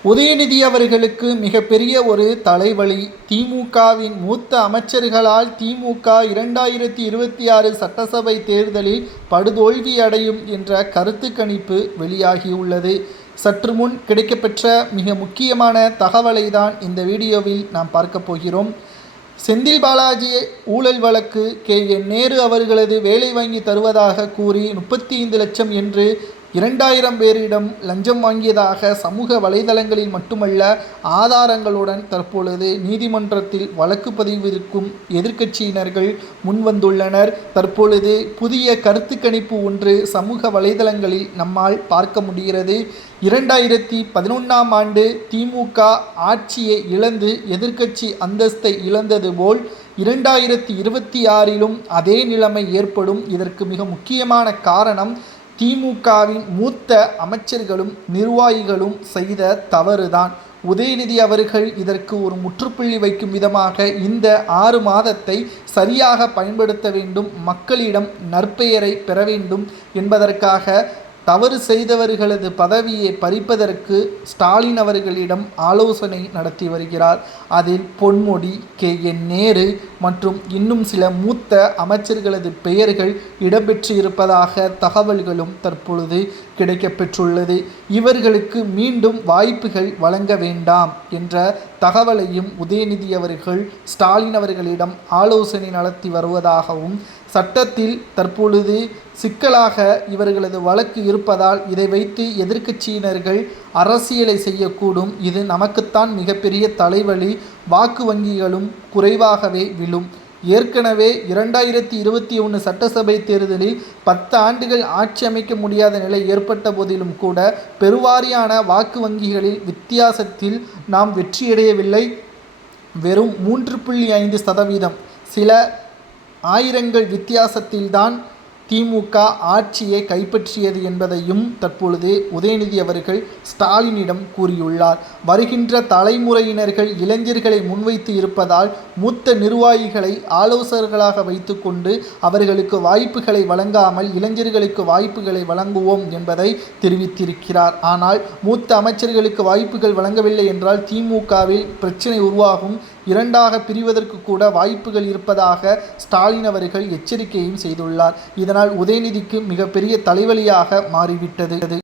உதயநிதி அவர்களுக்கு மிகப்பெரிய ஒரு தலைவலி. திமுகவின் மூத்த அமைச்சர்களால் திமுக இரண்டாயிரத்தி இருபத்தி ஆறு சட்டசபை தேர்தலில் படுதோல்வி அடையும் என்ற கருத்து கணிப்பு வெளியாகியுள்ளது. சற்று முன் கிடைக்கப்பெற்ற மிக முக்கியமான தகவலை தான் இந்த வீடியோவில் நாம் பார்க்க போகிறோம். செந்தில் பாலாஜி ஊழல் வழக்கு கே. என். நேரு அவர்களது வேலை வாங்கி தருவதாக கூறி முப்பத்தி ஐந்து லட்சம் என்று இரண்டாயிரம் பேரிடம் லஞ்சம் வாங்கியதாக சமூக வலைதளங்களில் மட்டுமல்ல ஆதாரங்களுடன் தற்பொழுது நீதிமன்றத்தில் வழக்கு பதிவிற்கும் எதிர்க்கட்சியினர்கள் முன்வந்துள்ளனர். தற்பொழுது புதிய கருத்து கணிப்பு ஒன்று சமூக வலைதளங்களில் நம்மால் பார்க்க முடிகிறது. இரண்டாயிரத்தி பதினொன்றாம் ஆண்டு திமுக ஆட்சியை இழந்து எதிர்க்கட்சி அந்தஸ்தை இழந்தது போல் இரண்டாயிரத்தி இருபத்தி ஆறிலும் அதே நிலைமை ஏற்படும். இதற்கு மிக முக்கியமான காரணம் திமுகவின் மூத்த அமைச்சர்களும் நிர்வாகிகளும் செய்த தவறுதான். உதயநிதி அவர்கள் இதற்கு ஒரு முற்றுப்புள்ளி வைக்கும் விதமாக இந்த ஆறு மாதத்தை சரியாக பயன்படுத்த வேண்டும் மக்களிடம் நற்பெயரை பெற வேண்டும் என்பதற்காக தவறு செய்தவர்களது பதவியை பறிப்பதற்கு ஸ்டாலின் அவர்களிடம் ஆலோசனை நடத்தி வருகிறார். அதில் பொன்முடி கே. என். நேரு மற்றும் இன்னும் சில மூத்த அமைச்சர்களது பெயர்கள் இடம்பெற்று இருப்பதாக தகவல்களும் தற்பொழுது கிடைக்கப்பெற்றுள்ளது. இவர்களுக்கு மீண்டும் வாய்ப்புகள் வழங்க வேண்டாம் என்ற தகவலையும் உதயநிதி அவர்கள் ஸ்டாலின் அவர்களிடம் ஆலோசனை நடத்தி வருவதாகவும் சட்டத்தில் தற்பொழுது சிக்கலாக இவர்களது வழக்கு இருப்பதால் இதை வைத்து எதிர்க்கட்சியினர்கள் அரசியலை செய்யக்கூடும். இது நமக்குத்தான் மிகப்பெரிய தலைவலி. வாக்கு வங்கிகளும் குறைவாகவே விழும். ஏற்கனவே இரண்டாயிரத்தி இருபத்தி ஒன்று சட்டசபை தேர்தலில் பத்து ஆண்டுகள் ஆட்சி அமைக்க முடியாத நிலை ஏற்பட்ட போதிலும் கூட பெருவாரியான வாக்கு வங்கிகளில் வித்தியாசத்தில் நாம் வெற்றியடையவில்லை. வெறும் மூன்று புள்ளி ஐந்து சதவீதம். சில ஆயிரங்கள் வித்தியாசத்தில்தான் திமுக ஆட்சியை கைப்பற்றியது என்பதையும் தற்பொழுது உதயநிதி அவர்கள் ஸ்டாலினிடம் கூறியுள்ளார். வருகின்ற தலைமுறையினர்கள் இளைஞர்களை முன்வைத்து இருப்பதால் மூத்த நிர்வாகிகளை ஆலோசகர்களாக வைத்துக்கொண்டு அவர்களுக்கு வாய்ப்புகளை வழங்காமல் இளைஞர்களுக்கு வாய்ப்புகளை வழங்குவோம் என்பதை தெரிவித்திருக்கிறார். ஆனால் மூத்த அமைச்சர்களுக்கு வாய்ப்புகள் வழங்கவில்லை என்றால் திமுகவில் பிரச்சனை உருவாகும் இரண்டாக பிரிவதற்கு கூட வாய்ப்புகள் இருப்பதாக ஸ்டாலின் அவர்கள் எச்சரிக்கையும் செய்துள்ளார். இதனால் உதயநிதிக்கு மிகப்பெரிய தலைவலியாக மாறிவிட்டது.